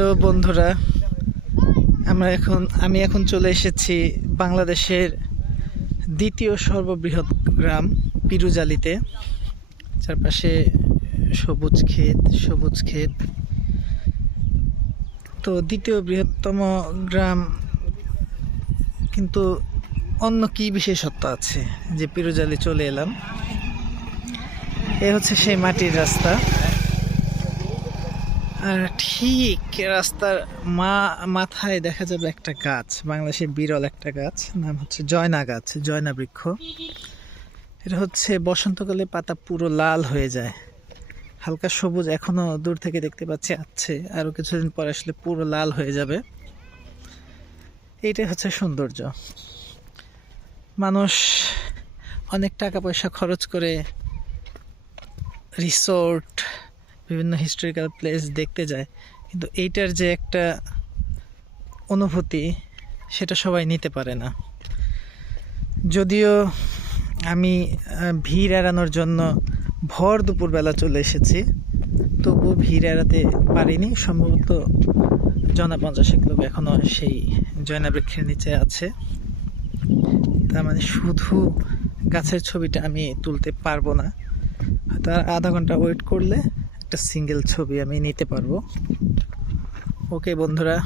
প্রিয় বন্ধুরা, আমি এখন চলে এসেছি বাংলাদেশের দ্বিতীয় সর্ববৃহৎ গ্রাম পিরুজালিতে। চারপাশে সবুজ ক্ষেত। তো দ্বিতীয় বৃহত্তম গ্রাম, কিন্তু অন্য কি বিশেষত্ব আছে যে পিরুজালি চলে এলাম। এ হচ্ছে সেই মাটির রাস্তা, আর ঠিক রাস্তার মাথায় দেখা যাবে একটা গাছ, বাংলাদেশের বিরল একটা গাছ, নাম হচ্ছে জয়না গাছ, জয়না বৃক্ষ। এটা হচ্ছে বসন্তকালে পাতা পুরো লাল হয়ে যায়, হালকা সবুজ এখনো দূর থেকে দেখতে পাচ্ছি আছে, আরো কিছুদিন পরে আসলে পুরো লাল হয়ে যাবে। এইটাই হচ্ছে সৌন্দর্য। মানুষ অনেক টাকা পয়সা খরচ করে রিসোর্ট, বিভিন্ন হিস্টোরিক্যাল প্লেস দেখতে যায়, কিন্তু এইটার যে একটা অনুভূতি সেটা সবাই নিতে পারে না। যদিও আমি ভিড় এড়ানোর জন্য ভর দুপুরবেলা চলে এসেছি, তবুও ভিড় এড়াতে পারিনি। সম্ভবত 50 লোক এখনো সেই জয়না বৃক্ষের নিচে আছে। তার মানে শুধু গাছের ছবিটা আমি তুলতে পারবো না, তার আধা ঘন্টা ওয়েট করলে একটা সিঙ্গেল ছবি আমি নিতে পারবো। ওকে বন্ধুরা।